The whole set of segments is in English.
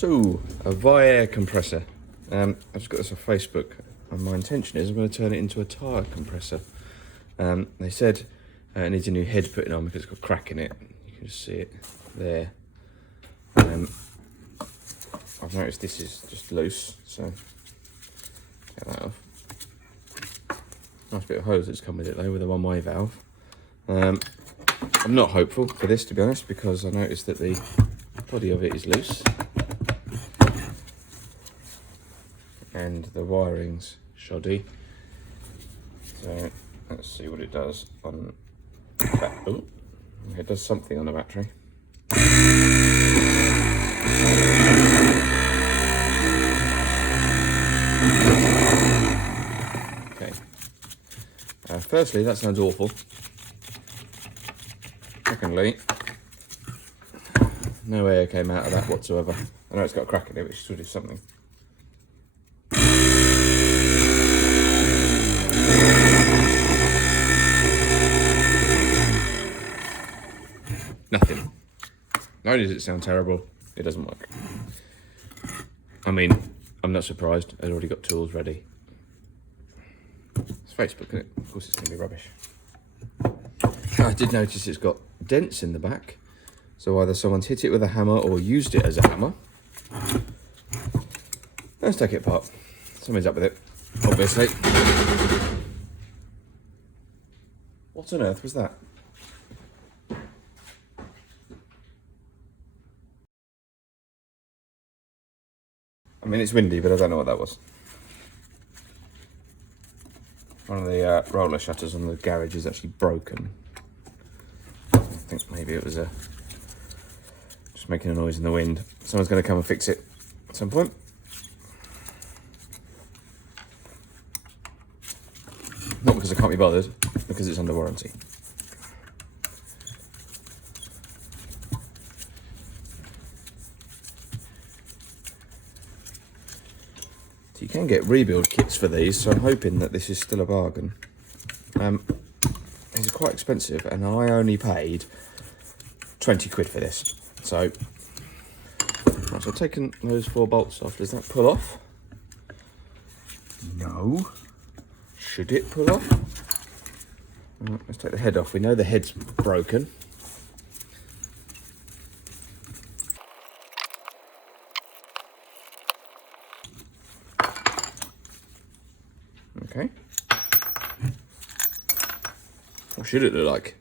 So, a Viair compressor. I just got this off Facebook, and my intention is I'm going to turn it into a tyre compressor. They said it needs a new head putting on because it's got a crack in it. You can just see it there. I've noticed this is just loose, so get that off. Nice bit of hose that's come with it though, with a one-way valve. I'm not hopeful for this, to be honest, because I noticed that the body of it is loose and the wiring's shoddy. So let's see what it does on that. Oh, it does something on the battery. Okay. Firstly, that sounds awful. Secondly, no air came out of that whatsoever. I know it's got a crack in it, which should do something. Nothing. Not only does it sound terrible, it doesn't work. I mean, I'm not surprised. I'd already got tools ready. It's Facebook, isn't it? Of course it's going to be rubbish. I did notice it's got dents in the back. So either someone's hit it with a hammer or used it as a hammer. Let's take it apart. Somebody's up with it, obviously. What on earth was that? I mean, it's windy, but I don't know what that was. One of the roller shutters on the garage is actually broken. I think maybe it was just making a noise in the wind. Someone's going to come and fix it at some point. Not because I can't be bothered, because it's under warranty. So you can get rebuild kits for these, so I'm hoping that this is still a bargain. These are quite expensive, and I only paid 20 quid for this. So, right, so I've taken those 4 bolts off. Does that pull off? No. Should it pull off? Right, let's take the head off. We know the head's broken. Okay. What should it look like?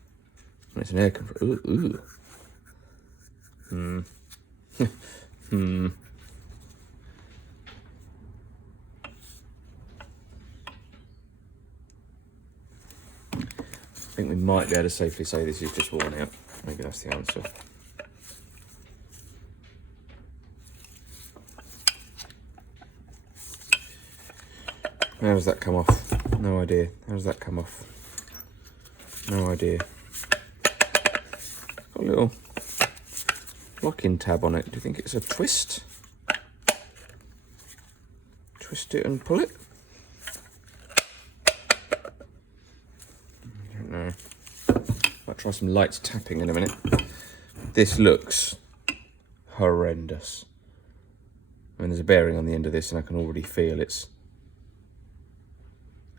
It's an air compressor. Ooh, ooh. I think we might be able to safely say this is just worn out. Maybe that's the answer. How does that come off? No idea. How does that come off? No idea. Got a little locking tab on it. Do you think it's a twist? Twist it and pull it? I don't know. Might try some light tapping in a minute. This looks horrendous. I mean, there's a bearing on the end of this and I can already feel it's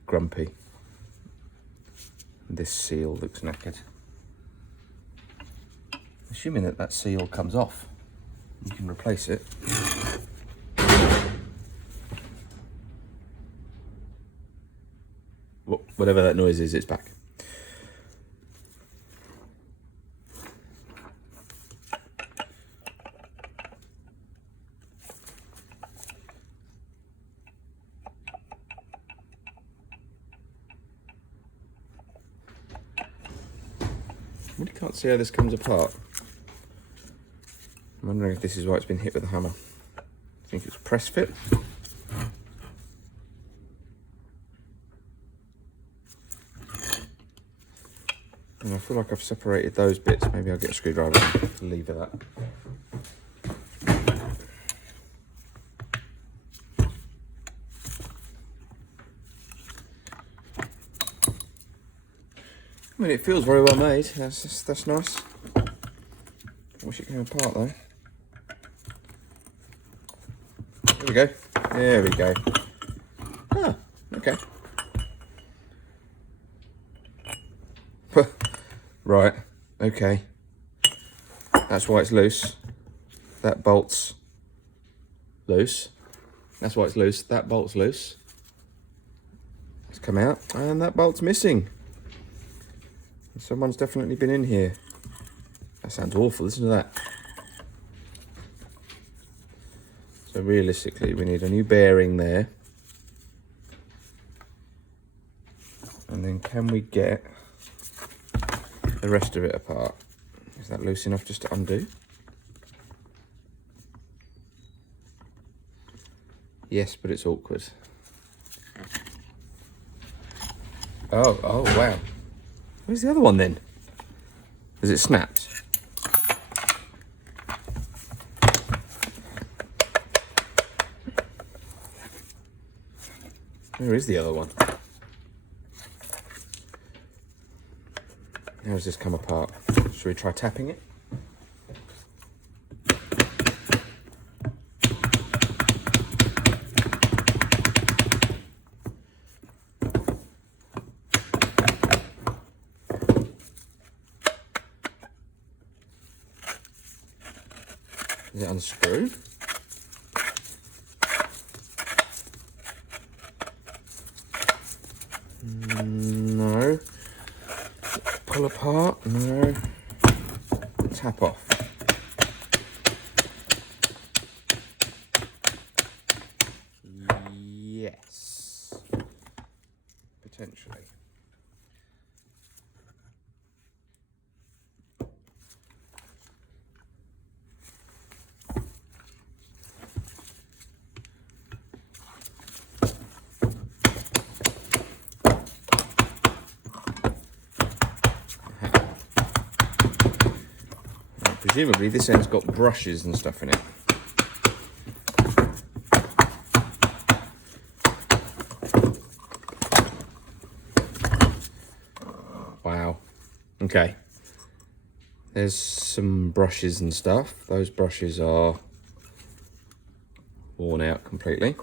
grumpy. This seal looks knackered. Assuming that that seal comes off, you can replace it. Whatever that noise is, it's back. I really can't see how this comes apart. I'm wondering if this is why it's been hit with a hammer. I think it's press fit. And I feel like I've separated those bits. Maybe I'll get a screwdriver and lever that. I mean, it feels very well made. That's nice. I wish it came apart though. There we go. There we go. Ah, okay. Right, okay. That's why it's loose. That bolt's loose. That's why it's loose. That bolt's loose. It's come out, and that bolt's missing. Someone's definitely been in here. That sounds awful, listen to that. So realistically, we need a new bearing there. And then can we get the rest of it apart? Is that loose enough just to undo? Yes, but it's awkward. Oh, wow. Where's the other one then? Is it snapped? Where is the other one? How does this come apart? Should we try tapping it? Does it unscrew? No. Pull apart? No. Tap off. Yes. Potentially. Presumably this end's got brushes and stuff in it. Wow. Okay. There's some brushes and stuff. Those brushes are worn out completely.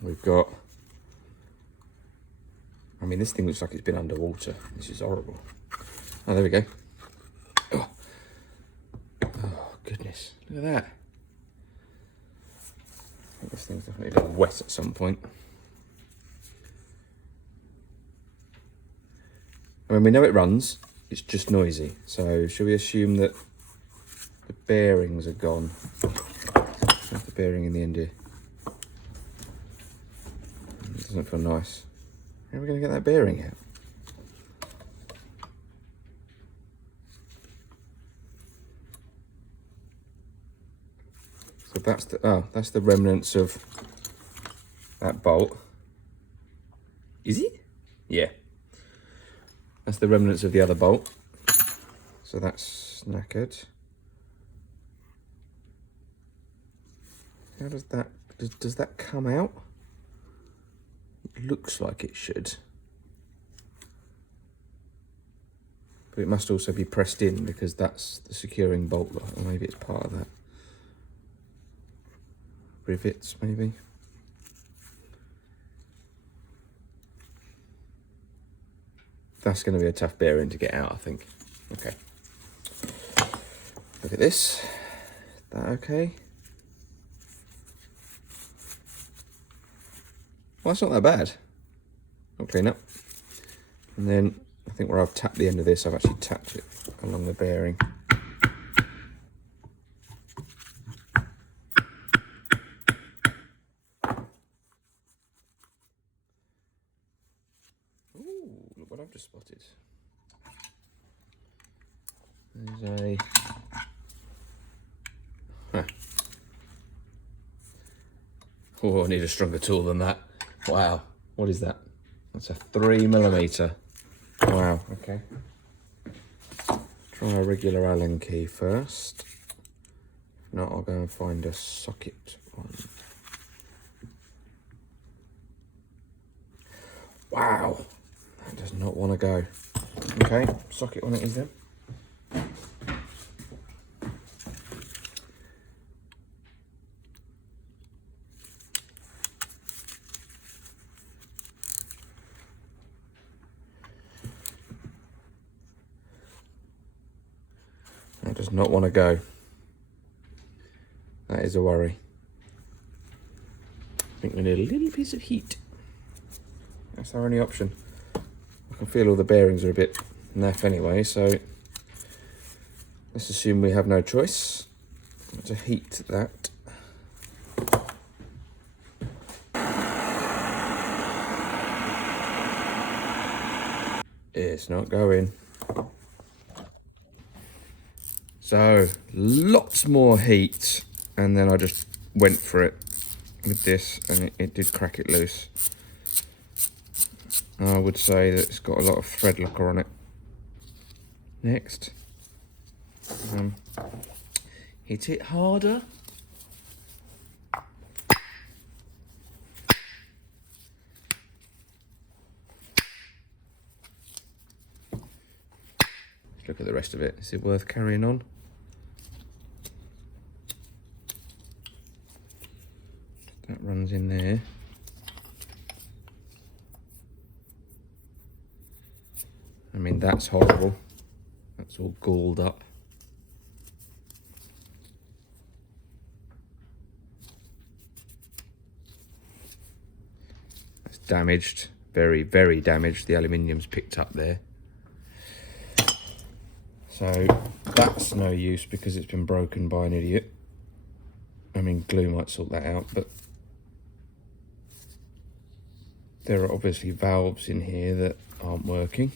We've got... I mean, this thing looks like it's been underwater. This is horrible. Oh, there we go. Goodness, look at that. I think this thing's definitely been wet at some point. I mean, we know it runs, it's just noisy. So should we assume that the bearings are gone? Where's the bearing in the end here? It doesn't feel nice. How are we going to get that bearing out? So that's the remnants of that bolt. Is it? Yeah. That's the remnants of the other bolt. So that's knackered. How does that, does that come out? It looks like it should. But it must also be pressed in because that's the securing bolt, or maybe it's part of that. Rivets, maybe. That's going to be a tough bearing to get out, I think. Okay. Look at this. Is that okay? Well, that's not that bad. I'll clean up. And then I think where I've tapped the end of this, I've actually tapped it along the bearing. Look what I've just spotted. There's a... Huh. Oh, I need a stronger tool than that. Wow, what is that? That's a 3mm. Wow, okay. Try a regular Allen key first. If not, I'll go and find a socket one. Wow, that does not want to go. Okay, socket one it is then. That does not want to go. That is a worry. I think we need a little piece of heat. That's our only option. I can feel all the bearings are a bit naff anyway, so let's assume we have no choice but to heat that. It's not going. So lots more heat, and then I just went for it with this, and it did crack it loose. I would say that it's got a lot of thread locker on it. Next, hit it harder. Let's look at the rest of it. Is it worth carrying on? That runs in there. I mean, that's horrible. That's all galled up. That's damaged, very, very damaged. The aluminium's picked up there. So that's no use because it's been broken by an idiot. I mean, glue might sort that out, but there are obviously valves in here that aren't working.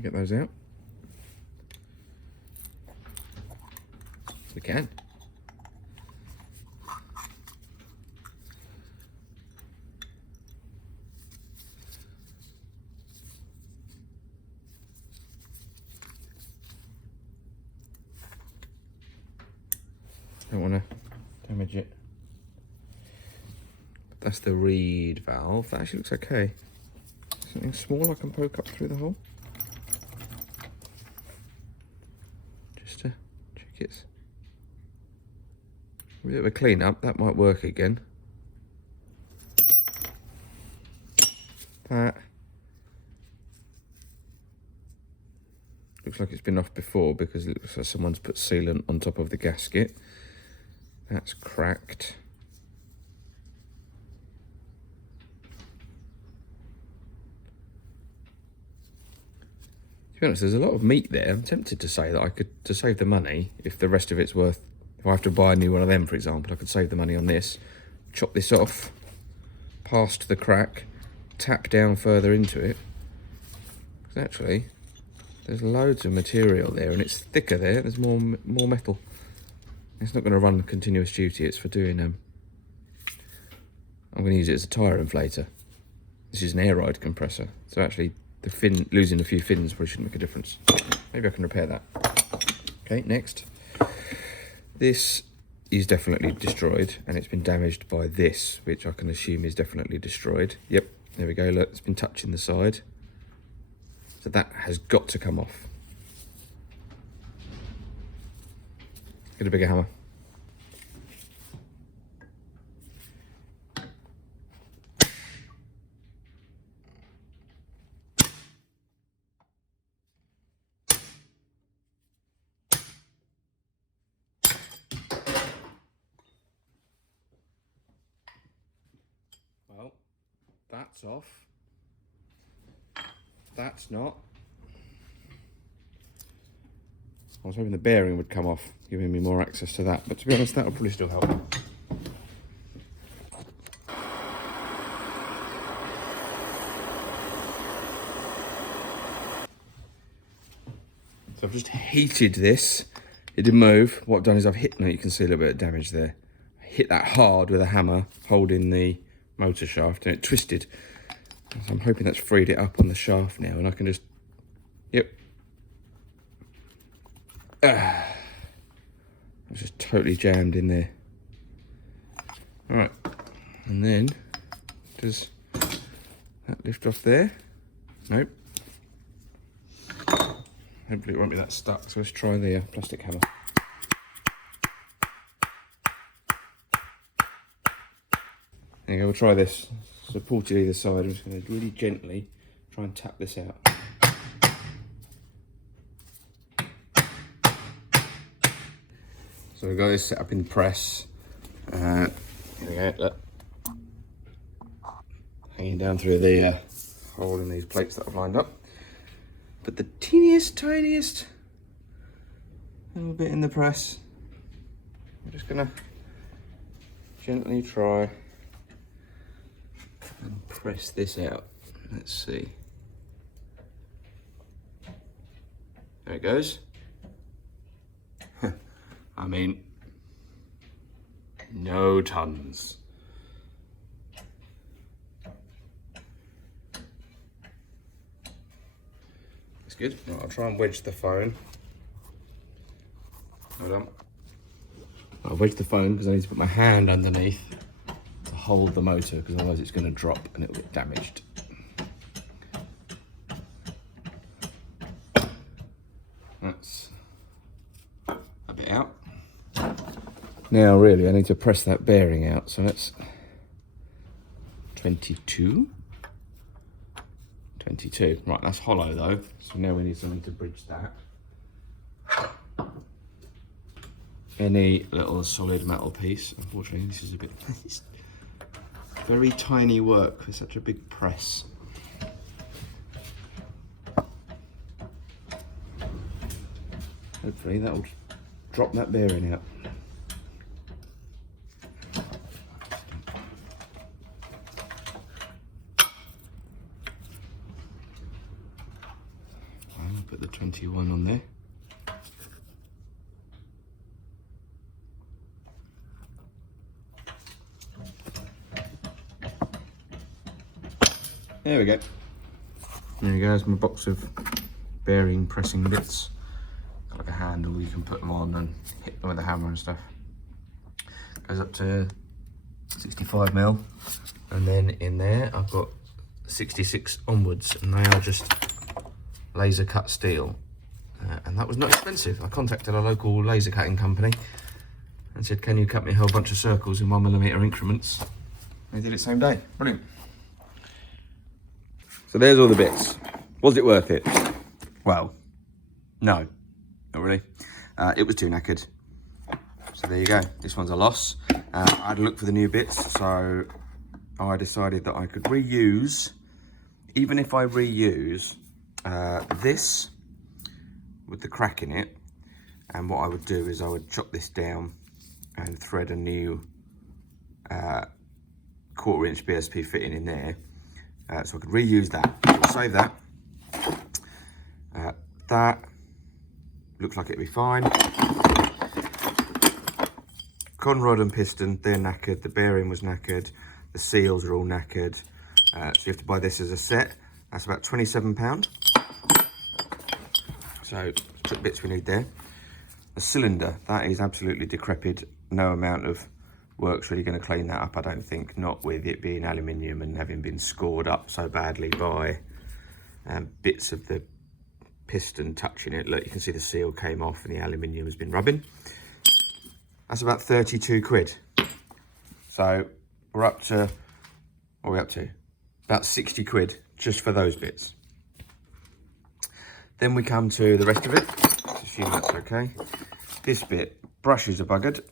Get those out. We can. Don't want to damage it. That's the reed valve. That actually looks okay. Something small I can poke up through the hole. Just to check it's a bit of a clean up. That might work again. That looks like it's been off before because it looks like someone's put sealant on top of the gasket. That's cracked. To be honest, there's a lot of meat there. I'm tempted to say that I could, to save the money, if the rest of it's worth, if I have to buy a new one of them, for example, I could save the money on this, chop this off, past the crack, tap down further into it. Because actually, there's loads of material there, and it's thicker there. There's more metal. It's not going to run continuous duty. It's for doing I'm going to use it as a tyre inflator. This is an air ride compressor, so actually the fin, losing a few fins probably shouldn't make a difference. Maybe I can repair that. Okay, next. This is definitely destroyed, and it's been damaged by this, which I can assume is definitely destroyed. Yep, there we go. Look, it's been touching the side. So that has got to come off. Get a bigger hammer. Well, that's off. That's not. I was hoping the bearing would come off, giving me more access to that, but to be honest, that would probably still help. So I've just heated this. It didn't move. What I've done is I've hit, now you can see a little bit of damage there. I hit that hard with a hammer, holding the motor shaft, and it twisted. So I'm hoping that's freed it up on the shaft now, and I can just, yep. It's just totally jammed in there. All right, and then does that lift off there? Nope. Hopefully it won't be that stuck, so let's try the plastic hammer. There you go, we'll try this. Supported either side, I'm just going to really gently try and tap this out. So we've got this set up in the press. Here we go, look. Hanging down through the hole in these plates that I've lined up. But the teeniest, tiniest little bit in the press. I'm just gonna gently try and press this out. Let's see. There it goes. I mean, no tons. That's good. Right, I'll try and wedge the phone. Hold on. I'll wedge the phone because I need to put my hand underneath to hold the motor, because otherwise it's going to drop and it'll get damaged. That's a bit out. Now really I need to press that bearing out, so that's 22. Right, that's hollow though, so now we need something to bridge that. Any little solid metal piece. Unfortunately this is a bit very tiny work for such a big press. Hopefully that will drop that bearing out. I'll put the 21 on there. There we go. There we go, there's my box of bearing pressing bits. Got like a handle you can put them on and hit them with a hammer and stuff. Goes up to 65mm, and then in there I've got 66 onwards, and they are just laser cut steel. And that was not expensive. I contacted a local laser cutting company and said, can you cut me a whole bunch of circles in 1mm increments? They did it same day. Brilliant. So there's all the bits. Was it worth it? Well, no, not really. It was too knackered. So there you go. This one's a loss. I had to look for the new bits, so I decided that I could reuse, even if I reuse this with the crack in it, and what I would do is I would chop this down and thread a new 1/4" BSP fitting in there. So I could reuse that. So I'll save that. That looks like it'd be fine. Conrod and piston, they're knackered. The bearing was knackered. The seals are all knackered. So you have to buy this as a set. That's about £27. So bits we need there. The cylinder, that is absolutely decrepit. No amount of work's really going to clean that up, I don't think, not with it being aluminium and having been scored up so badly by bits of the piston touching it. Look, you can see the seal came off and the aluminium has been rubbing. That's about 32 quid. So we're up to, what are we up to? About 60 quid just for those bits. Then we come to the rest of it. Let's assume that's okay. This bit, brushes are buggered.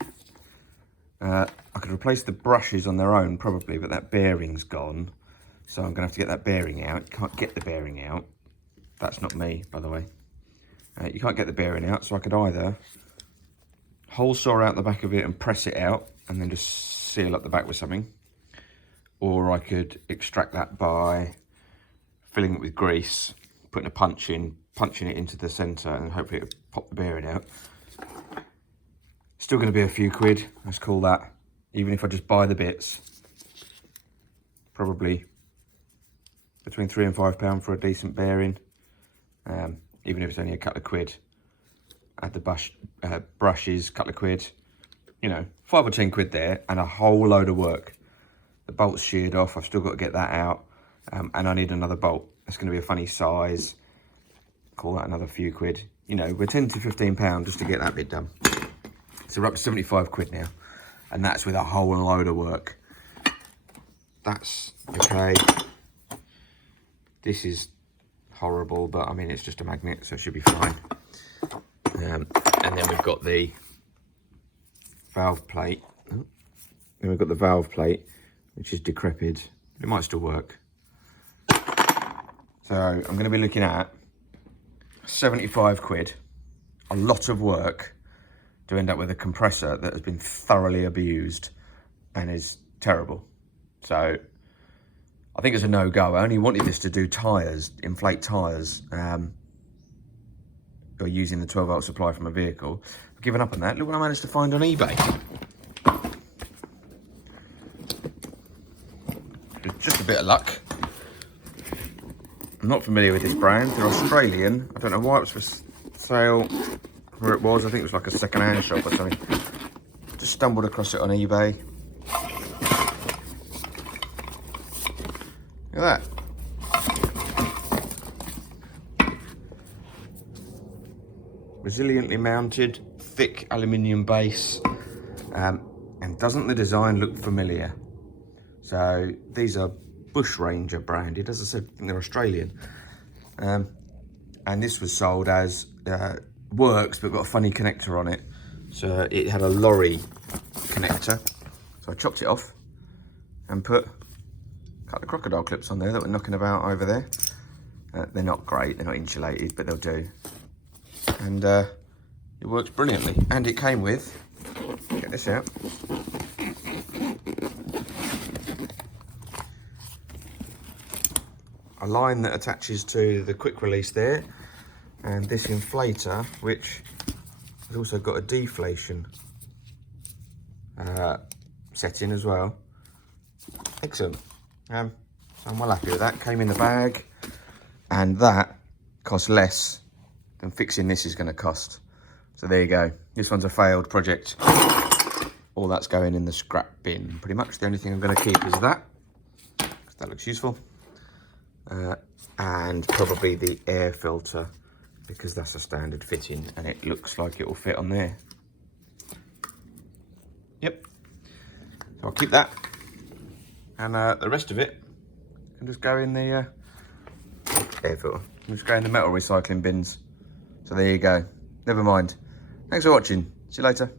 I could replace the brushes on their own probably, but that bearing's gone. So I'm gonna have to get that bearing out. Can't get the bearing out. That's not me, by the way. You can't get the bearing out, so I could either hole saw out the back of it and press it out and then just seal up the back with something. Or I could extract that by filling it with grease, putting a punch in, punching it into the centre, and hopefully it'll pop the bearing out. Still going to be a few quid, let's call that. Even if I just buy the bits, probably between £3 and £5 for a decent bearing. Even if it's only a couple of quid. Add the brushes, couple of quid. You know, 5 or 10 quid there, and a whole load of work. The bolt's sheared off, I've still got to get that out. And I need another bolt. It's going to be a funny size. Call that another few quid. You know, we're £10 to £15 just to get that bit done. So we're up to 75 quid now. And that's with a whole load of work. That's okay. This is horrible, but I mean, it's just a magnet, so it should be fine. And then we've got the valve plate. Then we've got the valve plate, which is decrepit. It might still work. So I'm going to be looking at 75 quid, a lot of work to end up with a compressor that has been thoroughly abused and is terrible. So I think it's a no-go. I only wanted this to do tyres, inflate tyres, or using the 12-volt supply from a vehicle. I've given up on that. Look what I managed to find on eBay. Just a bit of luck. I'm not familiar with this brand. They're Australian. I don't know why it was for sale, where it was. I think it was like a second-hand shop or something. Just stumbled across it on eBay. Look at that. Resiliently mounted, thick aluminium base. And doesn't the design look familiar? So these are Bush Ranger branded. As I said, I think they're Australian. And this was sold as works, but got a funny connector on it. So it had a lorry connector. So I chopped it off and put a couple of crocodile clips on there that were knocking about over there. They're not great, they're not insulated, but they'll do. And it works brilliantly. And it came with, get this out, a line that attaches to the quick release there, and this inflator, which has also got a deflation setting as well. Excellent. So I'm well happy with that. Came in the bag, and that cost less than fixing this is going to cost. So there you go. This one's a failed project. All that's going in the scrap bin. Pretty much the only thing I'm going to keep is that, because that looks useful. And probably the air filter, because that's a standard fitting and it looks like it will fit on there. Yep. So I'll keep that, and the rest of it can just go in the air filter. Just go in the metal recycling bins. So there you go. Never mind. Thanks for watching. See you later.